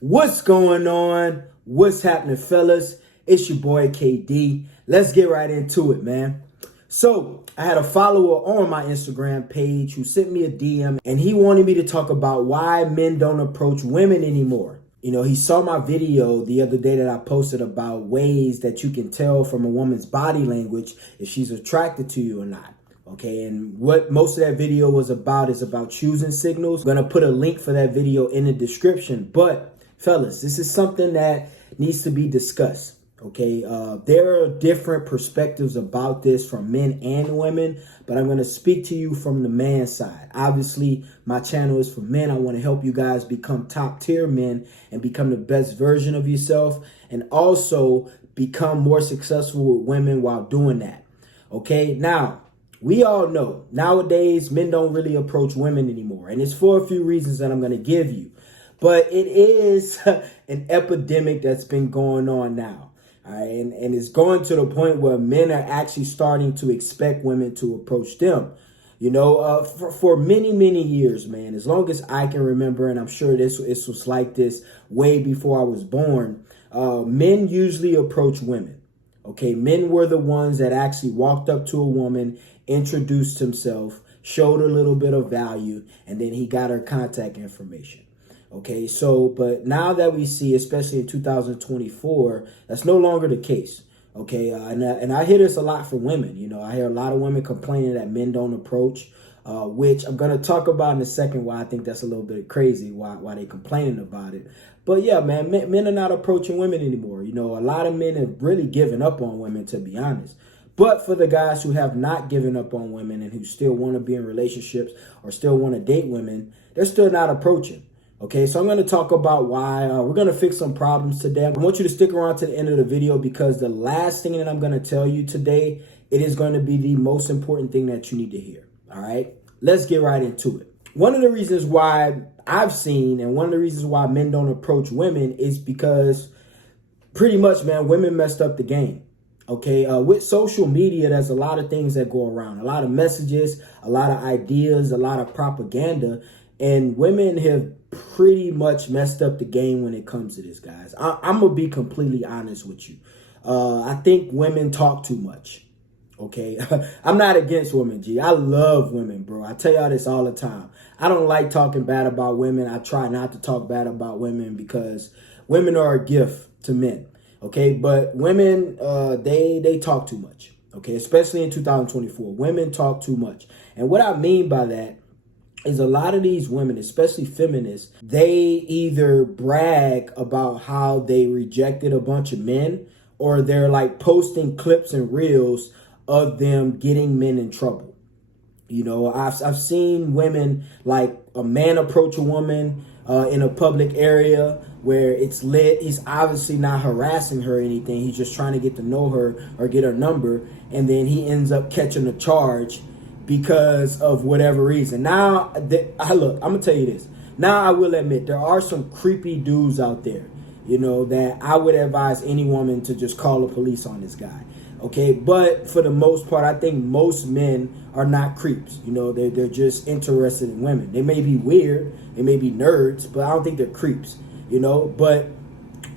What's going on? What's happening, fellas? It's your boy KD. Let's get right into it, man. So, I had a follower on my Instagram page who sent me a DM and he wanted me to talk about why men don't approach women anymore. You know, he saw my video the other day that I posted about ways that you can tell from a woman's body language if she's attracted to you or not. Okay, and what most of that video was about is about choosing signals. I'm gonna put a link for that video in the description. But fellas, this is something that needs to be discussed. Okay, there are different perspectives about this from men and women, but I'm going to speak to you from the man side. Obviously, my channel is for men. I want to help you guys become top tier men and become the best version of yourself, and also become more successful with women while doing that. Okay, now we all know nowadays men don't really approach women anymore, and it's for a few reasons that I'm going to give you. But it is an epidemic that's been going on now. All right, and it's going to the point where men are actually starting to expect women to approach them. You know, for many, many years, man, as long as I can remember, and I'm sure this was like this way before I was born, men usually approach women. Okay, men were the ones that actually walked up to a woman, introduced himself, showed a little bit of value, and then he got her contact information. Okay, so, but now that we see, especially in 2024, that's no longer the case. Okay, and I hear this a lot from women. You know, I hear a lot of women complaining that men don't approach, which I'm going to talk about in a second why I think that's a little bit crazy, why they complaining about it. But yeah, man, men are not approaching women anymore. You know, a lot of men have really given up on women, to be honest. But for the guys who have not given up on women and who still want to be in relationships or still want to date women, they're still not approaching. Okay, so I'm going to talk about why. We're going to fix some problems today. I want you to stick around to the end of the video because the last thing that I'm going to tell you today, it is going to be the most important thing that you need to hear. All right, let's get right into it. One of the reasons why I've seen and one of the reasons why men don't approach women is because pretty much, man, women messed up the game. Okay, with social media, there's a lot of things that go around, a lot of messages, a lot of ideas, a lot of propaganda. And women have pretty much messed up the game when it comes to this, guys. I'm going to be completely honest with you. I think women talk too much. Okay, I'm not against women, G. I love women, bro. I tell y'all this all the time. I don't like talking bad about women. I try not to talk bad about women because women are a gift to men. Okay, but women, they talk too much. Okay, especially in 2024. Women talk too much. And what I mean by that is a lot of these women, especially feminists, they either brag about how they rejected a bunch of men or they're like posting clips and reels of them getting men in trouble. You know, I've seen women, like a man approach a woman in a public area where it's lit. He's obviously not harassing her or anything. He's just trying to get to know her or get her number. And then he ends up catching a charge because of whatever reason. Now, look, I'm going to tell you this. Now, I will admit there are some creepy dudes out there, you know, that I would advise any woman to just call the police on this guy. Okay, but for the most part, I think most men are not creeps. You know, they're just interested in women. They may be weird, they may be nerds, but I don't think they're creeps, you know. But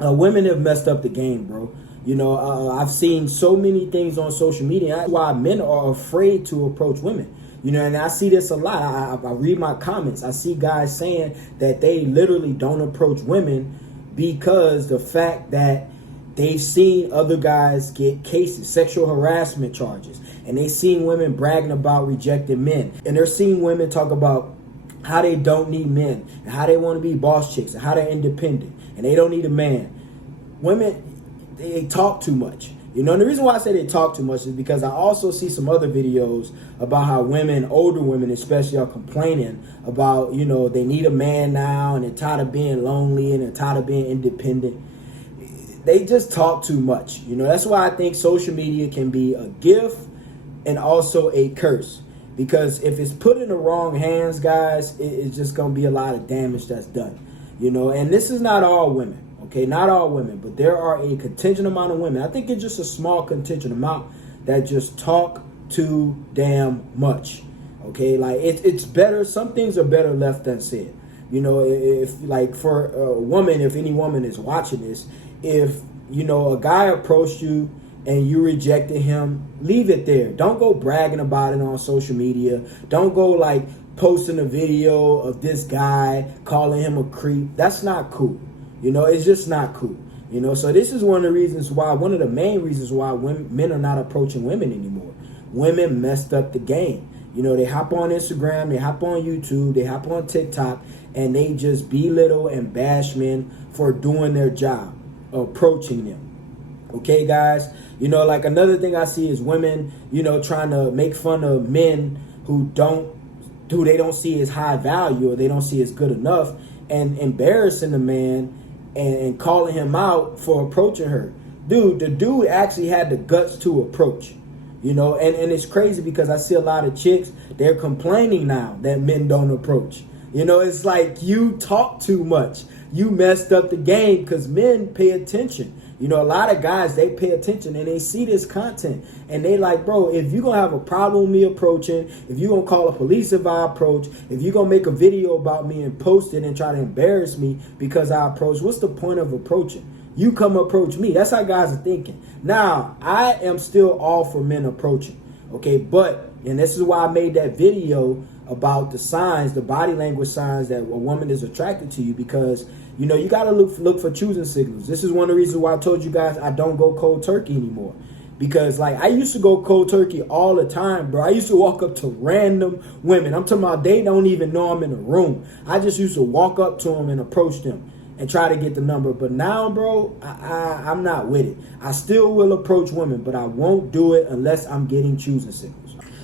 women have messed up the game, bro. You know, I've seen so many things on social media. That's why men are afraid to approach women. You know, and I see this a lot. I read my comments. I see guys saying that they literally don't approach women because the fact that they've seen other guys get cases, sexual harassment charges, and they've seen women bragging about rejecting men. And they're seeing women talk about how they don't need men and how they want to be boss chicks and how they're independent and they don't need a man. Women, they talk too much. You know, and the reason why I say they talk too much is because I also see some other videos about how women, older women especially, are complaining about, you know, they need a man now and they're tired of being lonely and they're tired of being independent. They just talk too much. You know, that's why I think social media can be a gift and also a curse. Because if it's put in the wrong hands, guys, it's just going to be a lot of damage that's done. You know, and this is not all women. Okay, not all women, but there are a contingent amount of women. I think it's just a small contingent amount that just talk too damn much. Okay, like it's better. Some things are better left unsaid. You know, if like for a woman, if any woman is watching this, if you know a guy approached you and you rejected him, leave it there. Don't go bragging about it on social media. Don't go like posting a video of this guy, calling him a creep. That's not cool. You know, it's just not cool. You know, so this is one of the reasons why, one of the main reasons why men are not approaching women anymore. Women messed up the game. You know, they hop on Instagram, they hop on YouTube, they hop on TikTok, and they just belittle and bash men for doing their job, approaching them. Okay, guys? You know, like another thing I see is women, you know, trying to make fun of men who they don't see as high value or they don't see as good enough, and embarrassing the man and calling him out for approaching her. Dude, the dude actually had the guts to approach. You know, and it's crazy because I see a lot of chicks, they're complaining now that men don't approach. You know, it's like you talk too much. You messed up the game, because men pay attention. You know, a lot of guys, they pay attention and they see this content and they like, bro, if you're going to have a problem with me approaching, if you're going to call the police if I approach, if you're going to make a video about me and post it and try to embarrass me because I approach, what's the point of approaching? You come approach me. That's how guys are thinking. Now, I am still all for men approaching. Okay, but, and this is why I made that video about the signs, the body language signs that a woman is attracted to you, because you know, you got to look for choosing signals. This is one of the reasons why I told you guys I don't go cold turkey anymore. Because, like, I used to go cold turkey all the time, bro. I used to walk up to random women. I'm talking about they don't even know I'm in the room. I just used to walk up to them and approach them and try to get the number. But now, bro, I'm not with it. I still will approach women, but I won't do it unless I'm getting choosing signals.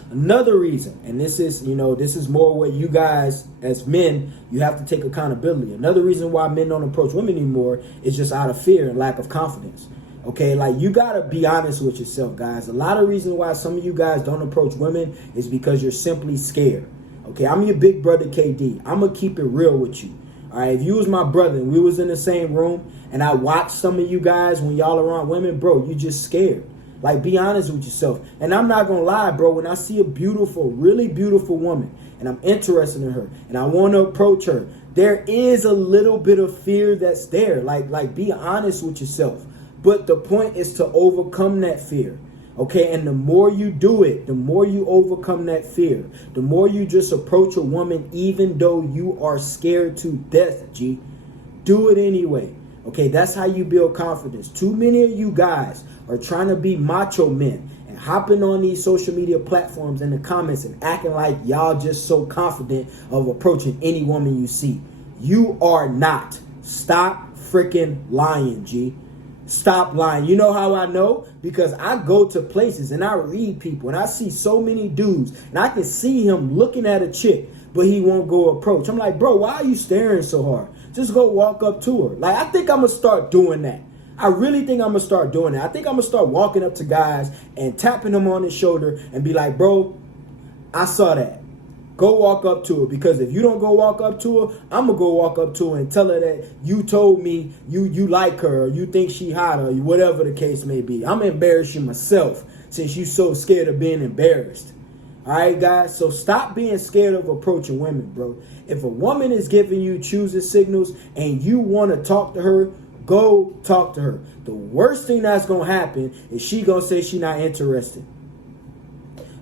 Another reason, and this is, you know, this is more what you guys as men, you have to take accountability. Another reason why men don't approach women anymore is just out of fear and lack of confidence. Okay, like, you got to be honest with yourself, guys. A lot of reasons why some of you guys don't approach women is because you're simply scared. Okay, I'm your big brother, KD. I'm going to keep it real with you. All right, if you was my brother and we was in the same room and I watched some of you guys when y'all around women, bro, you just scared. Like, be honest with yourself. And I'm not going to lie, bro. When I see a beautiful, really beautiful woman and I'm interested in her and I want to approach her, there is a little bit of fear that's there. Like, be honest with yourself. But the point is to overcome that fear. Okay, and the more you do it, the more you overcome that fear. The more you just approach a woman even though you are scared to death, G. Do it anyway. Okay, that's how you build confidence. Too many of you guys are trying to be macho men and hopping on these social media platforms in the comments and acting like y'all just so confident of approaching any woman you see. You are not. Stop freaking lying, G. Stop lying. You know how I know? Because I go to places and I read people and I see so many dudes and I can see him looking at a chick, but he won't go approach. I'm like, bro, why are you staring so hard? Just go walk up to her. Like, I think I'm going to start doing that. I really think I'm going to start doing that. I think I'm going to start walking up to guys and tapping them on the shoulder and be like, bro, I saw that. Go walk up to her, because if you don't go walk up to her, I'm going to go walk up to her and tell her that you told me you like her or you think she hot or whatever the case may be. I'm going to embarrass you myself since you're so scared of being embarrassed. All right, guys? So stop being scared of approaching women, bro. If a woman is giving you choosing signals and you want to talk to her, go talk to her. The worst thing that's going to happen is she going to say she not interested.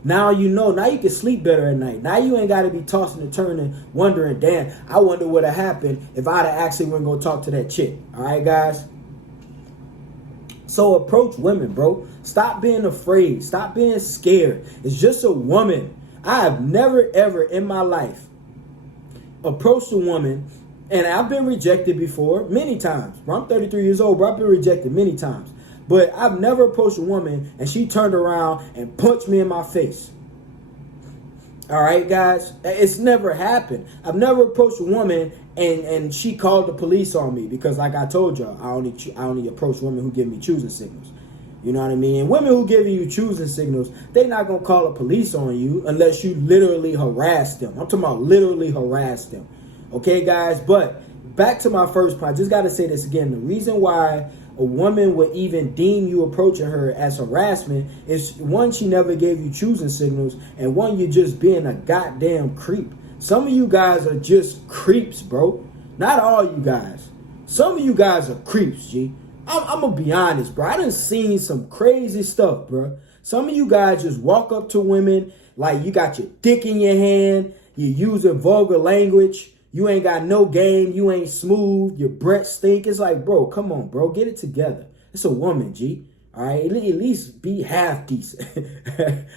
Now you know. Now you can sleep better at night. Now you ain't got to be tossing and turning, wondering, damn, I wonder what would have happened if I'd have actually went go talk to that chick. All right, guys? So approach women, bro. Stop being afraid. Stop being scared. It's just a woman. I have never, ever in my life approached a woman, and I've been rejected before many times. Bro, I'm 33 years old, bro. I've been rejected many times. But I've never approached a woman and she turned around and punched me in my face. All right, guys? It's never happened. I've never approached a woman and she called the police on me because, like I told y'all, I only approach women who give me choosing signals. You know what I mean? And women who give you choosing signals, they're not going to call the police on you unless you literally harass them. I'm talking about literally harass them. Okay, guys? But back to my first point. I just got to say this again. The reason why a woman would even deem you approaching her as harassment is, one, she never gave you choosing signals, and one, you're just being a goddamn creep. Some of you guys are just creeps, bro. Not all you guys. Some of you guys are creeps, G. I'm gonna be honest, bro. I done seen some crazy stuff, bro. Some of you guys just walk up to women like you got your dick in your hand, you using vulgar language, you ain't got no game, you ain't smooth, your breath stink. It's like, bro, come on, bro, get it together. It's a woman, G. All right, at least be half decent.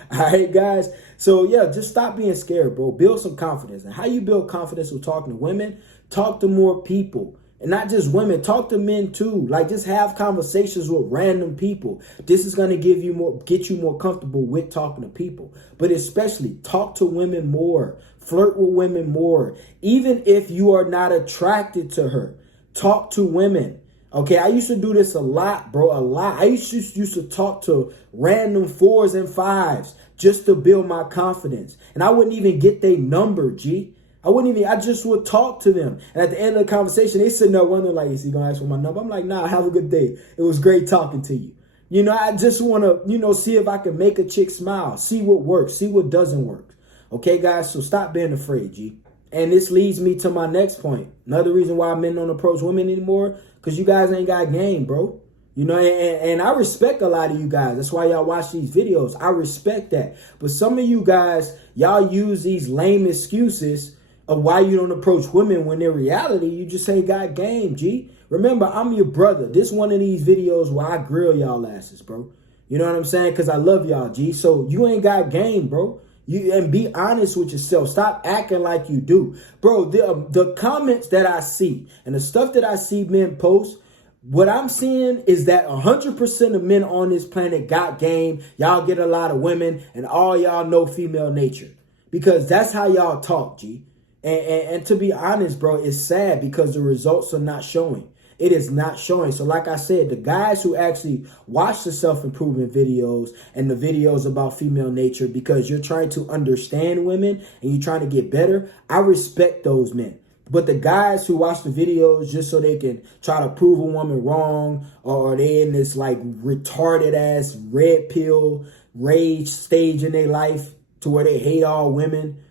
All right, guys. So yeah, just stop being scared, bro. Build some confidence. And how you build confidence with talking to women? Talk to more people. And not just women, talk to men too. Like, just have conversations with random people. This is going to get you more comfortable with talking to people. But especially talk to women more. Flirt with women more. Even if you are not attracted to her, talk to women. Okay, I used to do this a lot, bro, a lot. I used to talk to random 4s and 5s just to build my confidence. And I wouldn't even get their number, G. I just would talk to them. And at the end of the conversation, they sitting there wondering, like, is he going to ask for my number? I'm like, nah, have a good day. It was great talking to you. You know, I just want to, see if I can make a chick smile, see what works, see what doesn't work. Okay, guys, so stop being afraid, G. And this leads me to my next point. Another reason why men don't approach women anymore, because you guys ain't got game, bro. You know, and I respect a lot of you guys. That's why y'all watch these videos. I respect that. But some of you guys, y'all use these lame excuses of why you don't approach women when in reality, you just ain't got game, G. Remember, I'm your brother. This one of these videos where I grill y'all asses, bro. You know what I'm saying? Because I love y'all, G. So you ain't got game, bro. And be honest with yourself. Stop acting like you do. Bro, the comments that I see and the stuff that I see men post, what I'm seeing is that 100% of men on this planet got game. Y'all get a lot of women and all y'all know female nature. Because that's how y'all talk, G. And to be honest, bro, it's sad because the results are not showing. It is not showing. So like I said, the guys who actually watch the self-improvement videos and the videos about female nature because you're trying to understand women and you're trying to get better, I respect those men. But the guys who watch the videos just so they can try to prove a woman wrong, or they in this like retarded ass red pill rage stage in their life to where they hate all women,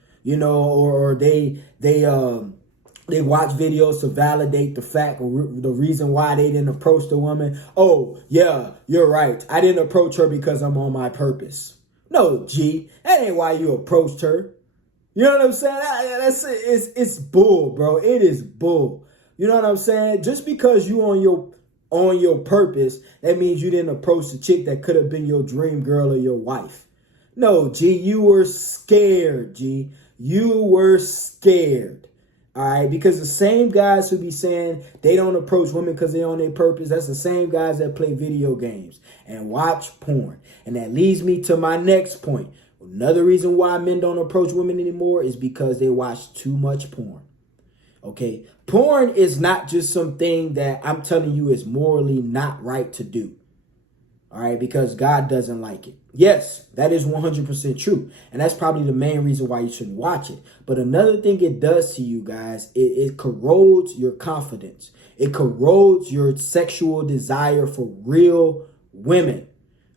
or they watch videos to validate the fact or the reason why they didn't approach the woman. Oh, yeah, you're right. I didn't approach her because I'm on my purpose. No, G, that ain't why you approached her. You know what I'm saying? It's bull, bro. It is bull. You know what I'm saying? Just because you on your purpose, that means you didn't approach the chick that could have been your dream girl or your wife. No, G, you were scared, G. You were scared. All right, because the same guys who be saying they don't approach women because they're on their purpose, that's the same guys that play video games and watch porn. And that leads me to my next point. Another reason why men don't approach women anymore is because they watch too much porn. Okay, porn is not just something that I'm telling you is morally not right to do. All right, because God doesn't like it. Yes, that is 100% true. And that's probably the main reason why you shouldn't watch it. But another thing it does to you guys, it corrodes your confidence. It corrodes your sexual desire for real women.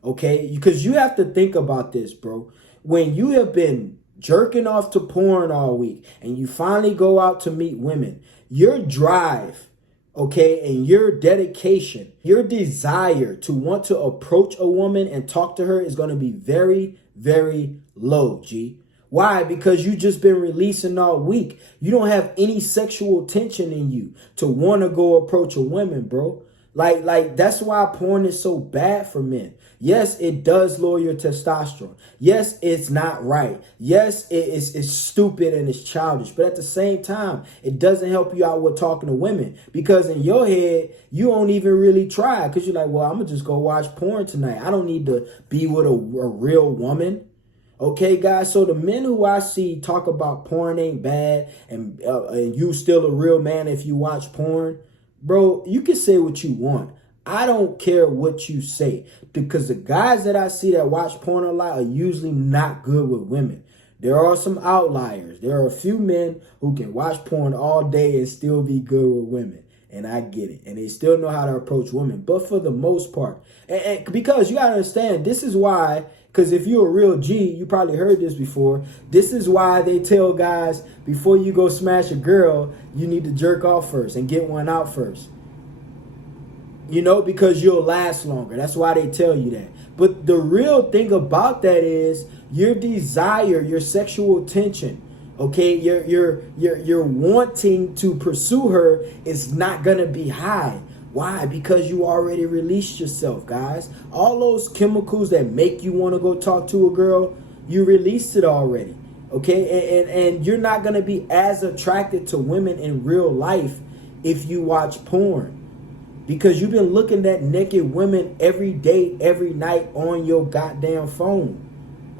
Okay, because you have to think about this, bro. When you have been jerking off to porn all week and you finally go out to meet women, your drive, okay, and your dedication, your desire to want to approach a woman and talk to her is going to be very, very low, G. Why? Because you just been releasing all week. You don't have any sexual tension in you to want to go approach a woman, bro. Like that's why porn is so bad for men. Yes, it does lower your testosterone. Yes, it's not right. Yes, it's stupid and it's childish. But at the same time, it doesn't help you out with talking to women. Because in your head, you don't even really try. Because you're like, well, I'm going to just go watch porn tonight. I don't need to be with a real woman. Okay, guys, so the men who I see talk about porn ain't bad and you still a real man if you watch porn. Bro, you can say what you want. I don't care what you say, because the guys that I see that watch porn a lot are usually not good with women. There are some outliers. There are a few men who can watch porn all day and still be good with women. and I get it. And they still know how to approach women. But for the most part, and because you got to understand, this is why, because if you're a real G, you probably heard this before. This is why they tell guys, before you go smash a girl, you need to jerk off first and get one out first. You know, because you'll last longer. That's why they tell you that. But the real thing about that is your desire, your sexual tension, okay, you're wanting to pursue her is not gonna be high. Why? Because you already released yourself, guys. All those chemicals that make you want to go talk to a girl, you released it already. Okay, and you're not gonna be as attracted to women in real life if you watch porn. Because you've been looking at naked women every day, every night on your goddamn phone.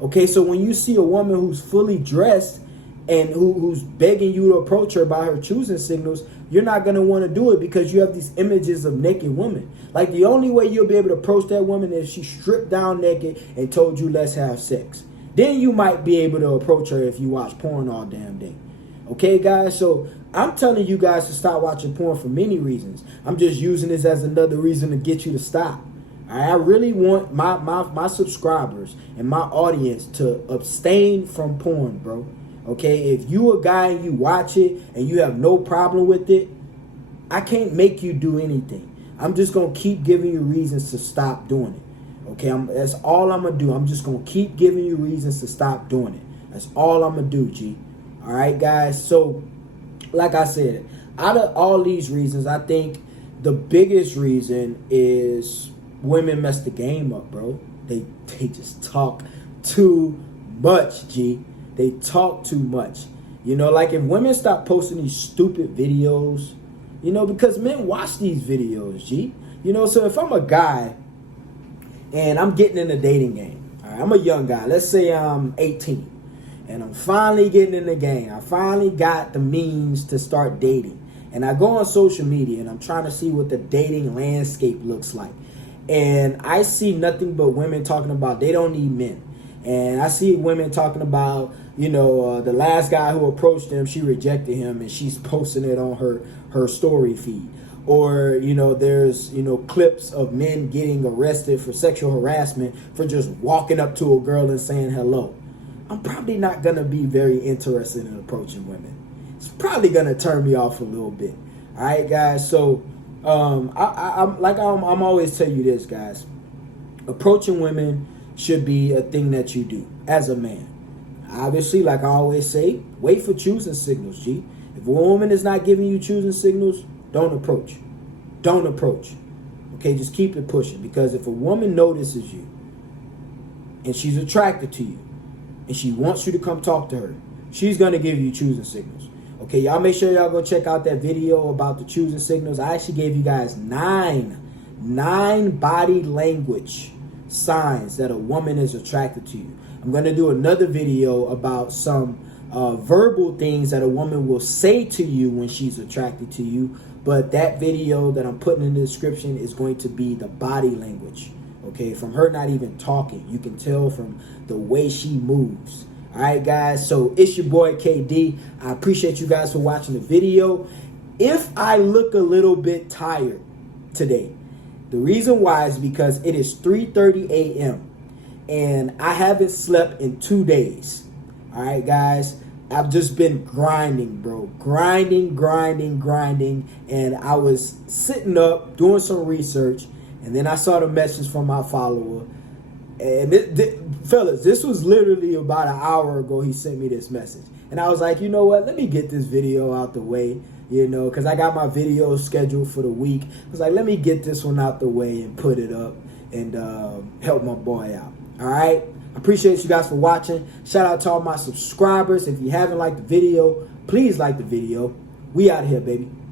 Okay, so when you see a woman who's fully dressed and who's begging you to approach her by her choosing signals, you're not going to want to do it because you have these images of naked women. Like, the only way you'll be able to approach that woman is if she stripped down naked and told you, let's have sex. Then you might be able to approach her if you watch porn all damn day. Okay, guys? So I'm telling you guys to stop watching porn for many reasons. I'm just using this as another reason to get you to stop. I really want my subscribers and my audience to abstain from porn, bro. Okay, if you a guy and you watch it and you have no problem with it, I can't make you do anything. I'm just going to keep giving you reasons to stop doing it. Okay, that's all I'm going to do. I'm just going to keep giving you reasons to stop doing it. That's all I'm going to do, G. All right, guys. So, like I said, out of all these reasons, I think the biggest reason is women mess the game up, bro. They just talk too much, G. They talk too much. You know, like if women stop posting these stupid videos, you know, because men watch these videos, G. You know, so if I'm a guy and I'm getting in the dating game, all right, I'm a young guy. Let's say I'm 18 and I'm finally getting in the game. I finally got the means to start dating. And I go on social media and I'm trying to see what the dating landscape looks like. And I see nothing but women talking about they don't need men. And I see women talking about, you know, the last guy who approached them, she rejected him and she's posting it on her story feed. Or, you know, there's, you know, clips of men getting arrested for sexual harassment for just walking up to a girl and saying hello. I'm probably not going to be very interested in approaching women. It's probably going to turn me off a little bit. All right, guys. So I'm always tell you this, guys. Approaching women should be a thing that you do as a man. Obviously, like I always say, wait for choosing signals, G. If a woman is not giving you choosing signals, don't approach. Don't approach. Okay, just keep it pushing. Because if a woman notices you and she's attracted to you and she wants you to come talk to her, she's going to give you choosing signals. Okay, y'all make sure y'all go check out that video about the choosing signals. I actually gave you guys nine body language signs that a woman is attracted to you. I'm going to do another video about some verbal things that a woman will say to you when she's attracted to you. But that video that I'm putting in the description is going to be the body language. Okay, from her not even talking. You can tell from the way she moves. All right, guys. So it's your boy KD. I appreciate you guys for watching the video. If I look a little bit tired today, the reason why is because it is 3:30 a.m. and I haven't slept in 2 days. All right, guys. I've just been grinding, bro. Grinding. And I was sitting up doing some research, and then I saw the message from my follower. And fellas, this was literally about an hour ago he sent me this message. And I was like, you know what? Let me get this video out the way, you know, because I got my videos scheduled for the week. I was like, let me get this one out the way and put it up and help my boy out. All right? I appreciate you guys for watching. Shout out to all my subscribers. If you haven't liked the video, please like the video. We out here, baby.